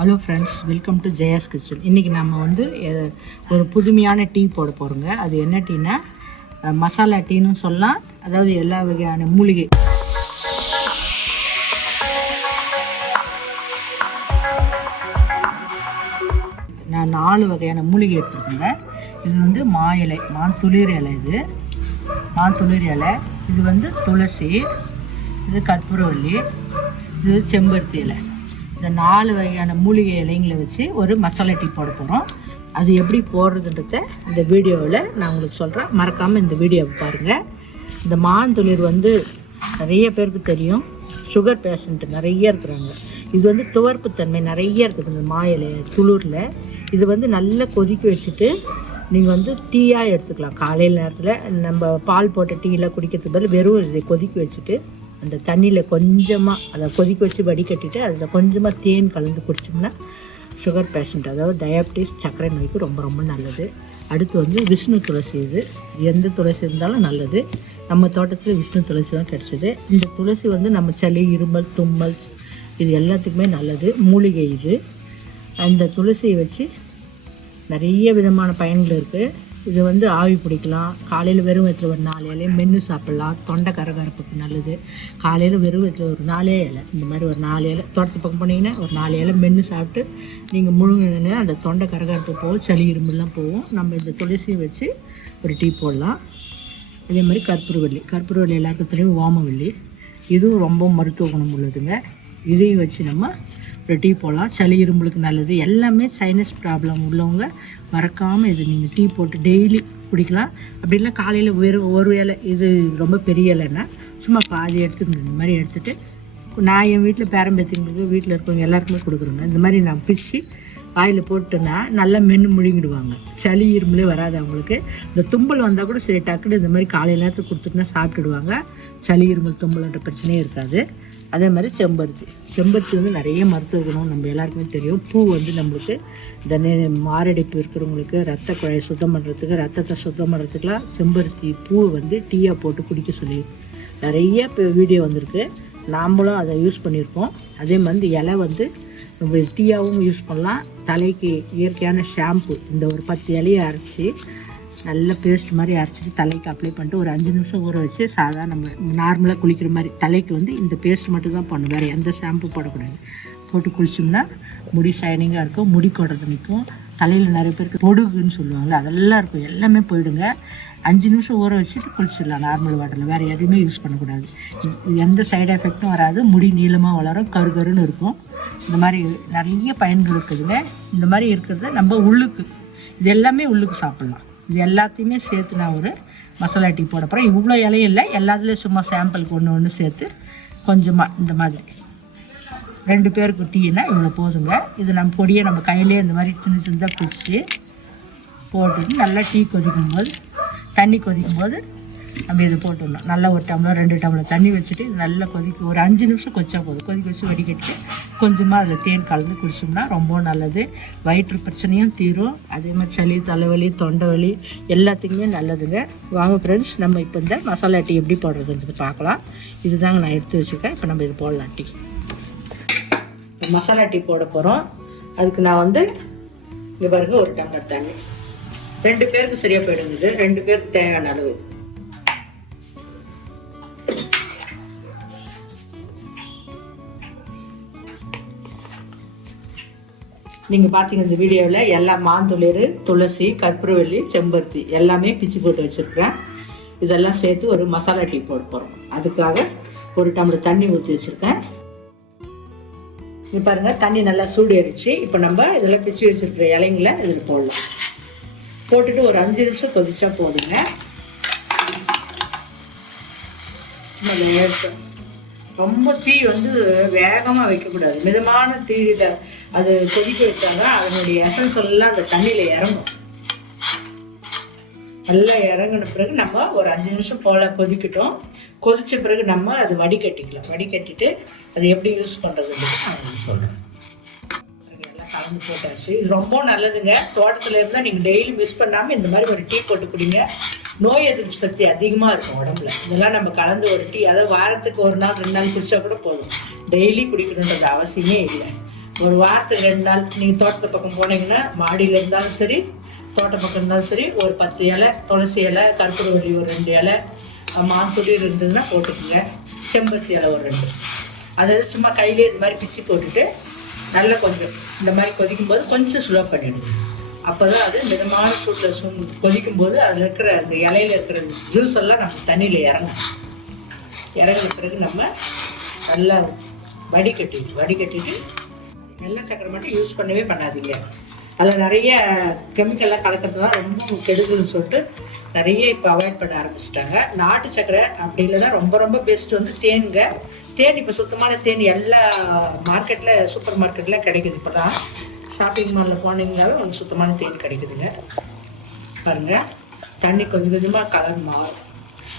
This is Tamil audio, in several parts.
Hello friends welcome to Jaya's kitchen இன்றைக்கி நம்ம வந்து ஒரு புதுமையான டீ போட போகிறோங்க அது என்ன டீனா? மசாலா டீன்னு சொல்லலாம். அதாவது எல்லா வகையான மூலிகை. நான் நாலு வகையான மூலிகை எடுத்துருக்கேங்க. இது வந்து மா இலை மான் துளிர் இலை இது. மான் துளிர் இலை. இது வந்து துளசி இது கற்பூரவல்லி இது செம்பருத்தி இலை. இந்த நாலு வகையான மூலிகை இலைங்களை வச்சு ஒரு மசாலா டீ போட போகிறோம் அது எப்படி போடுறதுன்றத இந்த வீடியோவில் நான் உங்களுக்கு சொல்கிறேன் மறக்காமல் இந்த வீடியோவை பாருங்கள் இந்த மாந்தொழில் வந்து நிறைய பேருக்கு தெரியும். சுகர் பேஷண்ட்டு நிறைய இருக்கிறாங்க. இது வந்து துவர்ப்பு தன்மை நிறைய இருக்குது இந்த மா இலை துளிரில். இது வந்து நல்லா கொதிக்க வச்சுட்டு நீங்கள் வந்து டீயாக எடுத்துக்கலாம். காலையில் நேரத்தில் நம்ம பால் போட்ட டீயில் குடிக்கிறதுக்கு பதில் வெறும் இதை கொதிக்க வச்சுட்டு அந்த தண்ணியில் கொஞ்சமாக அதை கொதிக்க வச்சு வடிகட்டிட்டு அதில் கொஞ்சமாக தேன் கலந்து குடிச்சோம்னா சுகர் பேஷண்ட் அதாவது டயபிட்டிஸ் சர்க்கரை நோய்க்கு ரொம்ப ரொம்ப நல்லது. அடுத்து வந்து விஷ்ணு துளசி இது. எந்த துளசி இருந்தாலும் நல்லது. நம்ம தோட்டத்தில் விஷ்ணு துளசி தான் கிடச்சிது. இந்த துளசி வந்து நம்ம சளி இருமல் தும்மல் இது எல்லாத்துக்குமே நல்லது. மூலிகை இது. அந்த துளசியை வச்சு நிறைய விதமான பயன்கள் இருக்குது இது வந்து ஆவி பிடிக்கலாம். காலையில் வெறும் வயிற்றுல ஒரு நாலு இலையை மென்று சாப்பிட்லாம். தொண்டை கரகரப்புக்கு நல்லது. காலையில் வெறும் வயிற்றுல ஒரு நாலே இலை. இந்த மாதிரி ஒரு நாலு இலை. தோட்டத்து பக்கம் போனீங்கன்னா ஒரு நாலு இலை மென்று சாப்பிட்டு நீங்கள் முழுங்கினு அந்த தொண்டை கரகரப்பு போகும் சளி இரும்புலாம் போகும். நம்ம இந்த துளசியை வச்சு ஒரு டீ போடலாம். அதே மாதிரி கற்பூரவள்ளி கற்பூரவள்ளி எல்லாத்துலேயும் ஓமவள்ளி இதுவும் ரொம்ப மருத்துவ குணம் உள்ளதுங்க. இதையும் வச்சு நம்ம அப்புறம் டீ போடலாம். சளி இரும்பலுக்கு நல்லது. எல்லாமே சைனஸ் ப்ராப்ளம் உள்ளவங்க மறக்காமல் இது நீங்கள் டீ போட்டு டெய்லி குடிக்கலாம். அப்படி இல்லை காலையில் வெறும் ஒரு வேலை இது ரொம்ப பெரிய இலைன்னா சும்மா பாதி எடுத்துக்கணும். இந்த மாதிரி எடுத்துகிட்டு நான் என் வீட்டில் பேரம்பேத்திங்களுக்கு வீட்டில் இருக்கவங்க எல்லாருக்குமே கொடுக்குறோங்க. இந்த மாதிரி நான் பிச்சு வாயில் போட்டுன்னா நல்லா மென்று முழுங்கிடுவாங்க. சளி இருமலே வராது அவங்களுக்கு. இந்த தும்பல் வந்தால் கூட சரி டக்குன்னு இந்த மாதிரி காலையில் நேரத்துக்கு கொடுத்துட்டுனா சாப்பிட்டுடுவாங்க. சளி இருமல் தும்பல்ன்ற பிரச்சனையே இருக்காது. அதே மாதிரி செம்பருத்தி. செம்பருத்தி வந்து நிறைய மருத்துவ குணம் நம்ம எல்லாருக்குமே தெரியும். பூ வந்து நம்மளுக்கு இந்த மாரடைப்பு இருக்கிறவங்களுக்கு ரத்த குழாயை சுத்தம் பண்ணுறதுக்கு ரத்தத்தை சுத்தம் பண்ணுறதுக்குலாம் செம்பருத்தி பூ வந்து டீயாக போட்டு குடிக்க சொல்லி நிறைய இப்போ வீடியோ வந்திருக்கு. நாமளும் அதை யூஸ் பண்ணியிருக்கோம் அதே மாதிரி இலை வந்து நம்ம டீயாகவும் யூஸ் பண்ணலாம். தலைக்கு இயற்கையான ஷாம்பு இந்த ஒரு பத்து இலையை அரைச்சி நல்ல பேஸ்ட் மாதிரி அரைச்சிட்டு தலைக்கு அப்ளை பண்ணிட்டு ஒரு அஞ்சு நிமிஷம் ஊற வச்சு சாதா நம்ம நார்மலாக குளிக்கிற மாதிரி தலைக்கு வந்து இந்த பேஸ்ட் மட்டும் தான் பண்ணணும் வேறு எந்த ஷாம்பு போடக்கூடாது. போட்டு குளிச்சோம்னா முடி ஷைனிங்காக இருக்கும் முடி கொடுறது நிற்கும் தலையில் நிறைய பேருக்கு பொடுகுன்னு சொல்லுவாங்கள்ல அதெல்லாம் இருக்கும். எல்லாமே போயிடுங்க. அஞ்சு நிமிஷம் ஊற வச்சுட்டு குளிச்சிடலாம் நார்மல் வாட்டரில் வேறு எதுவுமே யூஸ் பண்ணக்கூடாது. எந்த சைடு எஃபெக்ட்டும் வராது. முடி நீளமாக வளரும் கரு கருன்னு இருக்கும். இந்த மாதிரி நிறைய பயன்கள் இருக்குதுங்க. இந்த மாதிரி இருக்கிறத நம்ம உள்ளுக்கு. இது எல்லாமே உள்ளுக்கு சாப்பிட்லாம். இது எல்லாத்தையுமே சேர்த்து நான் ஒரு மசாலா டீ போட போகிறேன் இவ்வளோ இலையும் இல்லை. எல்லாத்துலேயும் சும்மா சாம்பிளுக்கு ஒன்று ஒன்று சேர்த்து கொஞ்சமாக இந்த மாதிரி. ரெண்டு பேருக்கு டீனா இவ்வளோ போதுங்க. இது நம்ம பொடியை நம்ம கையிலே இந்த மாதிரி சின்ன சின்னதாக பிடிச்சி போட்டுட்டு நல்லா டீ கொதிக்கும் போது தண்ணி கொதிக்கும் போது நம்ம இதை போட்டுடணும். நல்லா ஒரு டம்ளர் ரெண்டு டம்ளர் தண்ணி வச்சுட்டு நல்லா கொதிக்க ஒரு அஞ்சு நிமிஷம் கொச்சா போதும். கொதிக்க வச்சு வடிகட்டிட்டு கொஞ்சமாக அதில் தேன் கலந்து குடிச்சோம்னா ரொம்ப நல்லது. வயிற்று பிரச்சனையும் தீரும். அதே மாதிரி சளி தலைவலி தொண்டை வலி எல்லாத்துக்குமே நல்லதுங்க. வாங்க ஃப்ரெண்ட்ஸ் நம்ம இப்போ இந்த மசாலா டீ எப்படி போடுறதுன்றது பார்க்கலாம். இதுதாங்க நான் எடுத்து வச்சுருக்கேன். இப்போ நம்ம இது போடலாம் டீ. மசாலா டீ போட போகிறோம் அதுக்கு நான் வந்து இங்கே பாருங்க ஒரு டம்ளர் தண்ணி. ரெண்டு பேருக்கு சரியாக போயிடுங்க ரெண்டு பேருக்கு தேவையான அளவு. நீங்கள் பார்த்தீங்க இந்த வீடியோவில் எல்லா மாந்துளிர் துளசி கற்பூரவள்ளி செம்பருத்தி எல்லாமே பிச்சு போட்டு வச்சுருக்கிறேன். இதெல்லாம் சேர்த்து ஒரு மசாலா டீ போட போகிறோம் அதுக்காக ஒரு டம்ளர் தண்ணி ஊற்றி வச்சுருக்கேன். இது பாருங்கள் தண்ணி நல்லா சூடு அடிச்சு இப்போ நம்ம இதெல்லாம் பிச்சு வச்சிருக்கிற இலைங்கள இதில் போடலாம். போட்டுட்டு ஒரு அஞ்சு நிமிஷம் கொதிச்சா போதுங்க. ரொம்ப தீ வந்து வேகமாக வைக்கக்கூடாது. மிதமான தீயில அது கொதிக்க வச்சாதான் அதனுடைய எசன்ஸ் எல்லாம் அந்த தண்ணியில் இறங்கும். நல்லா இறங்கின பிறகு நம்ம ஒரு அஞ்சு நிமிஷம் போல் கொதிக்கட்டும். கொதிச்ச பிறகு நம்ம அது வடிகட்டிக்கலாம். வடிகட்டிட்டு அது எப்படி யூஸ் பண்ணுறதுன்னு நான் சொல்கிறேன் எல்லாம் கலந்து போட்டாச்சு. இது ரொம்ப நல்லதுங்க. தோட்டத்தில் இருந்தால் நீங்கள் டெய்லி மிஸ் பண்ணாமல் இந்த மாதிரி ஒரு டீ போட்டு குடிங்க. நோய் எதிர்ப்பு சக்தி அதிகமாக இருக்கும் உடம்புல. இதெல்லாம் நம்ம கலந்து ஒரு டீ அதாவது வாரத்துக்கு ஒரு நாள் ரெண்டு நாள் குடிச்சா கூட போதும். டெய்லி குடிக்கணுன்றது அவசியமே இல்லை. ஒரு வாரத்துக்கு ரெண்டு நாள் நீங்கள் தோட்டத்து பக்கம் போனீங்கன்னா மாடியில் இருந்தாலும் சரி தோட்ட பக்கம் இருந்தாலும் சரி ஒரு பத்து இலை துளசி இலை கற்பூரவள்ளி ஒரு ரெண்டு இலை மாத்துடி இருந்ததுன்னா போட்டுக்கோங்க. செம்பருத்தி இலை ஒரு ரெண்டு. அதாவது சும்மா கையிலே இந்த மாதிரி பிச்சு போட்டுட்டு நல்லா கொஞ்சம் இந்த மாதிரி கொதிக்கும் போது கொஞ்சம் ஸ்லோ பண்ணிவிடுங்க அப்போ தான் அது மிதமான சூட்டில் சு கொதிக்கும் போது அதில் இருக்கிற அந்த இலையில இருக்கிற ஜூஸ் எல்லாம் நம்ம தண்ணியில் இறங்கும் இறங்கின பிறகு நம்ம நல்லா வடிகட்டிட்டு வடிகட்டிட்டு வெள்ளை சக்கரை மட்டும் யூஸ் பண்ணவே பண்ணாதீங்க. அதில் நிறைய கெமிக்கல்லாம் கலக்கிறதுலாம் ரொம்ப கெடுதல்னு சொல்லிட்டு நிறைய இப்போ அவாய்ட் பண்ண ஆரம்பிச்சிட்டாங்க. நாட்டு சக்கரை அப்படி இல்லைன்னா ரொம்ப ரொம்ப பெஸ்ட் வந்து தேனுங்க. தேன் இப்போ சுத்தமான தேன் எல்லா மார்க்கெட்டில் சூப்பர் மார்க்கெட்டில் கிடைக்குது இப்போ தான் ஷாப்பிங் மாலில் போனீங்கனாலும் உங்களுக்கு சுத்தமான தேன் கிடைக்குதுங்க. பாருங்கள் தண்ணி கொஞ்சம் கொஞ்சமாக கலர் மாறும்.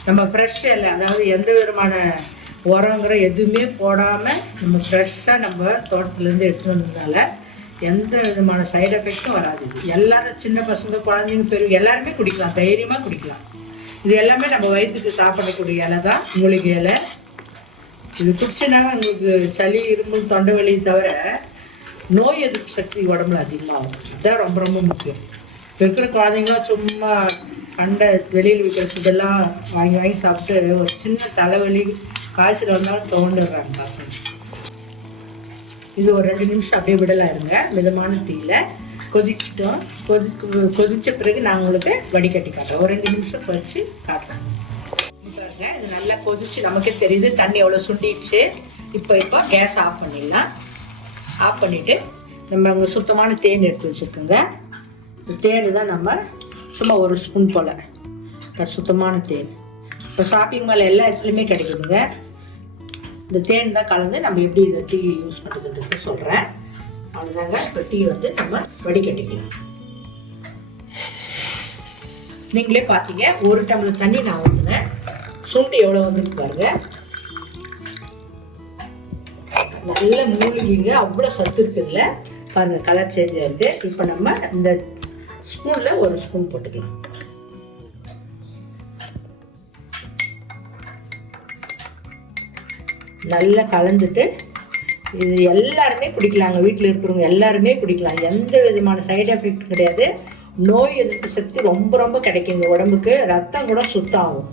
நம்ம ஃப்ரெஷ் இல்லை அதாவது எந்த விதமான உரங்கிற எதுவுமே போடாமல் நம்ம ஃப்ரெஷ்ஷாக நம்ம தோட்டத்துலேருந்து எடுத்துகிட்டு வந்ததுனால எந்த விதமான சைடு எஃபெக்ட்டும் வராது. இது எல்லாரும் சின்ன பசங்க குழந்தைங்க பெரிய எல்லாருமே குடிக்கலாம். தைரியமாக குடிக்கலாம். இது எல்லாமே நம்ம வயிற்றுக்கு சாப்பிடக்கூடிய இலை தான். மூலிகை இலை. இது குடிச்சுனா உங்களுக்கு சளி இருமல் தொண்டை வலி தவிர நோய் எதிர்ப்பு சக்தி உடம்புல அதிகமாகும். இதுதான் ரொம்ப ரொம்ப முக்கியம். இப்போ இருக்கிற குழந்தைங்களாம் சும்மா கண்ட வெளியில் விற்கிற இதெல்லாம் வாங்கி வாங்கி சாப்பிட்டு ஒரு சின்ன தலைவலி காய்ச்சல் வந்தாலும் தோண்டுடுறாங்க பசங்க இது ஒரு ரெண்டு நிமிஷம் அப்படியே விடலாம் இருங்க மிதமான தீயில கொதிச்சிட்டோம். கொதி கொதிச்ச பிறகு நான் உங்களுக்கு வடிகட்டி காட்டுறேன். ஒரு ரெண்டு நிமிஷம் கழிச்சு காட்டுறேன். பாருங்க இது நல்லா கொதிச்சு நமக்கே தெரியுது தண்ணி எவ்வளோ சுண்டிடுச்சு. இப்போ இப்போ கேஸ் ஆஃப் பண்ணிடலாம். ஆஃப் பண்ணிவிட்டு நம்ம அங்கே சுத்தமான தேன் எடுத்து வச்சுருக்கோங்க. தேன் தான் நம்ம சும்மா ஒரு ஸ்பூன் போல். சுத்தமான தேன். இப்போ ஷாப்பிங் மால் எல்லா இடத்துலையுமே கிடைக்குதுங்க. இந்த தேன் தான் கலந்து நம்ம எப்படி இதை டீ யூஸ் பண்ணுறதுன்றது சொல்கிறேன் அவ்வளோதாங்க இப்போ டீ வந்து நம்ம வடிகட்டிக்கலாம். நீங்களே பார்த்தீங்க ஒரு டம்ளர் தண்ணி நான் ஊற்றுனேன் சுண்டு எவ்வளோ வந்துருக்கு பாருங்க. நல்ல மூலிகைங்க அவ்வளோ சத்து இருக்குதுல பாருங்கள் கலர் சேஞ்சாக இருக்குது இப்போ நம்ம இந்த ஸ்பூனில் ஒரு ஸ்பூன் போட்டுக்கலாம். நல்லா கலந்துட்டு இது எல்லாருமே குடிக்கலாங்க. வீட்டில் இருக்கிறவங்க எல்லாருமே குடிக்கலாம். எந்த விதமான சைடு எஃபெக்ட் கிடையாது. நோய் எதிர்ப்பு சக்தி ரொம்ப ரொம்ப கிடைக்குங்க. உடம்புக்கு ரத்தம் கூட சுத்தம் ஆகும்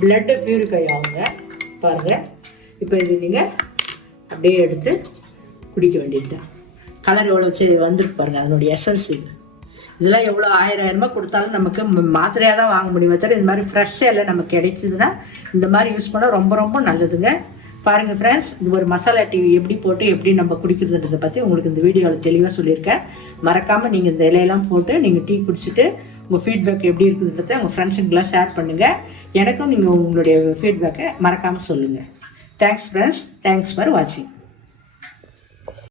பிளட்டு பியூரிஃபை ஆகுங்க. பாருங்கள் இப்போ இது நீங்கள் அப்படியே எடுத்து குடிக்க வேண்டியது தான் கலர் எவ்வளோ சரி வந்துருக்கு பாருங்கள் அதனுடைய எசன்ஸ் இது. இதெல்லாம் எவ்வளோ ஆயிரம் ஆயிரமா கொடுத்தாலும் நமக்கு மாத்திரையாக தான் வாங்க முடியுமே தவிர இது மாதிரி ஃப்ரெஷ்ஷாக இல்லை நமக்கு கிடைச்சிதுன்னா இந்த மாதிரி யூஸ் பண்ணால் ரொம்ப ரொம்ப நல்லதுங்க. பாருங்கள் ஃப்ரெண்ட்ஸ் இது ஒரு மசாலா டீ எப்படி போட்டு எப்படி நம்ம குடிக்கிறதுன்றதை பற்றி உங்களுக்கு இந்த வீடியோவில் தெளிவாக சொல்லியிருக்கேன். மறக்காமல் நீங்கள் இந்த இலையெல்லாம் போட்டு நீங்கள் டீ குடிச்சிட்டு உங்கள் ஃபீட்பேக் எப்படி இருக்குதுன்றதை உங்கள் ஃப்ரெண்ட்ஸுங்கெல்லாம் ஷேர் பண்ணுங்கள் எனக்கும் நீங்கள் உங்களுடைய ஃபீட்பேக்கை மறக்காமல் சொல்லுங்கள் தேங்க்ஸ் ஃப்ரெண்ட்ஸ் தேங்க்ஸ் ஃபார் வாட்சிங்